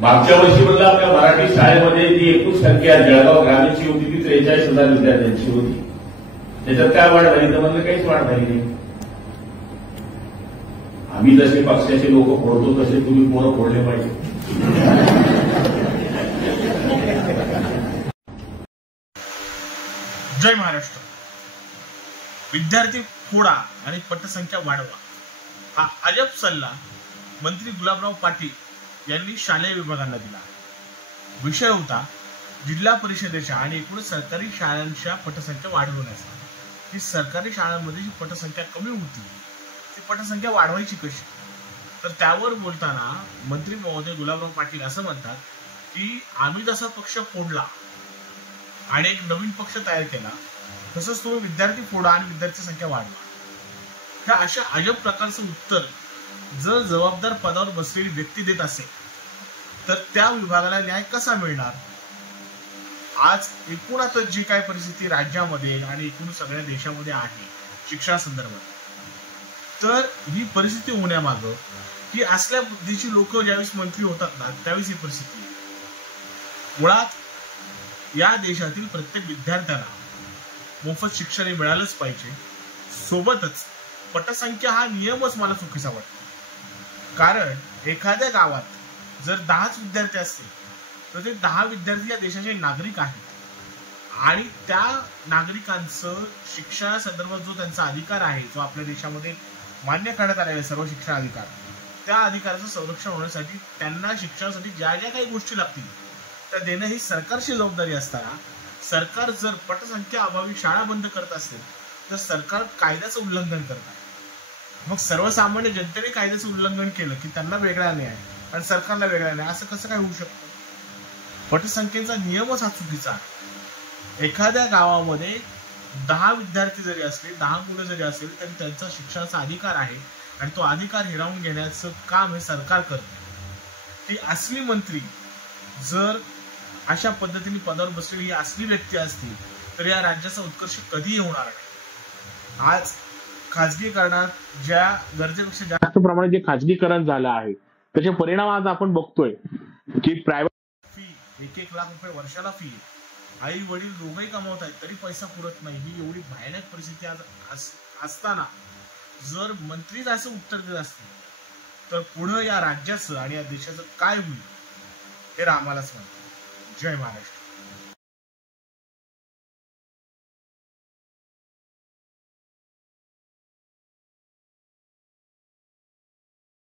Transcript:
मागच्या वर्षीमधल्या आपल्या मराठी शाळेमध्ये जी एकूण संख्या जळगाव ग्रामीणची होती ती 43,000 विद्यार्थ्यांची होती. त्याच्यात काय वाढ झाली तर म्हणलं काहीच वाढ झाली नाही. आम्ही जसे पक्षाचे लोक फोडतो तसे तुम्ही पोरं फोडले पाहिजे. जय महाराष्ट्र. विद्यार्थी फोडा आणि पटसंख्या वाढवा हा अजब सल्ला मंत्री गुलाबराव पाटील यांनी शालेय विभागांना दिला. विषय होता जिल्हा परिषदेच्या आणि एकूण सरकारी शाळांच्या पटसंख्या वाढवण्याचा. ही सरकारी शाळांमध्ये जी पटसंख्या कमी होती ती पटसंख्या वाढवायची कशी, तर त्यावर बोलताना मंत्री महोदय गुलाबराव पाटील असं म्हणतात की आम्ही जसा पक्ष फोडला आणि एक नवीन पक्ष तयार केला तसंच तुम्ही विद्यार्थी फोडा आणि विद्यार्थी संख्या वाढवा. ह्या अशा अजब प्रकारचं उत्तर जर जबाबदार पदावर बसलेली व्यक्ती देत असेल तर त्या विभागाला न्याय कसा मिळणार. आज एकूणातच जी काय परिस्थिती राज्यामध्ये आणि एकूण सगळ्या देशामध्ये आहे शिक्षणासंदर्भात, तर ही परिस्थिती होण्यामागं ही असल्या बुद्धीची लोक ज्यावेळेस मंत्री होतात ना त्यावेळेस ही परिस्थिती. मुळात या देशातील प्रत्येक विद्यार्थ्याला मोफत शिक्षण मिळालंच पाहिजे. सोबतच पटसंख्या हा नियमच मला चुकीचा वाटतो. कारण एखाद्या गावात जर 10च विद्यार्थी असतील तर ते 10 विद्यार्थी या देशाचे नागरिक आहेत आणि त्या नागरिकांचं शिक्षणासंदर्भात जो त्यांचा अधिकार आहे जो आपल्या देशामध्ये मान्य करण्यात आलेला आहे सर्व शिक्षण अधिकार, त्या अधिकाराचं संरक्षण होण्यासाठी त्यांना शिक्षणासाठी ज्या ज्या काही गोष्टी लागतील त्या देणं ही सरकारची जबाबदारी असताना सरकार जर पटसंख्या अभावी शाळा बंद करत असेल तर सरकार कायद्याचं उल्लंघन करत आहे. मग सर्वसामान्य जनतेने कायद्याचं उल्लंघन केलं की त्यांना वेगळा न्याय आणि सरकारला वेगळा न्याय असं कसं काय होऊ शकतं. पटसंख्येचा नियमच हा चुकीचा आहे. एखाद्या गावामध्ये 10 विद्यार्थी जरी असले 10 मुलं जरी असेल तरी त्यांचा शिक्षणाचा अधिकार आहे आणि तो अधिकार हिरावून घेण्याचं काम हे सरकार करते. ती असली मंत्री जर अशा पद्धतीने पदावर बसलेली असली व्यक्ती असतील तर या राज्याचा उत्कर्ष कधीही होणार नाही. आज खाजगीकरणात ज्या गरजेपेक्षा जास्त प्रमाणात जे खाजगीकरण झालं आहे त्याचे परिणाम आज आपण बघतोय की प्रायव्हेट फी 1-1 लाख रुपये वर्षाला फी, आई वडील दोघंही कमावत आहेत तरी पैसा पुरत नाही. ही एवढी भयानक परिस्थिती आज असताना जर मंत्रीच असं उत्तर देत असतील तर पुढे या राज्याचं आणि या देशाचं काय होईल हे रामालाच माहिती. जय महाराष्ट्र.